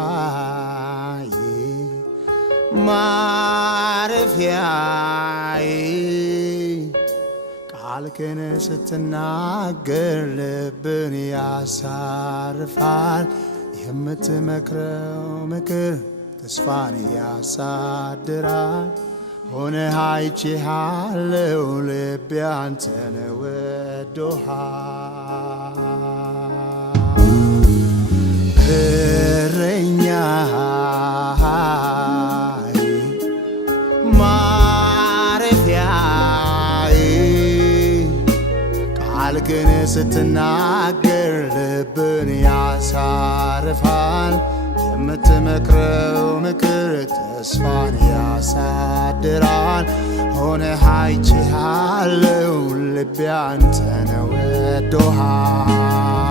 እረኛዬ ማረፊያዬ ቃልህን ስትናገር ልብን ያሳርፋል የምትመክረው ምክር ተስፋን ያሳድራል ሆነህ አይቼሃለሁ ልቤ አንተን ወዶሃል እረኛዬ ማረፊያዬ ቃልህን ስትናገር ልብን ያሳርፋል የምትመክረው ምክር ተስፋን ያሳድራል ሆነህ አይቼሃለሁ ልቤ አንተን ወዶሃል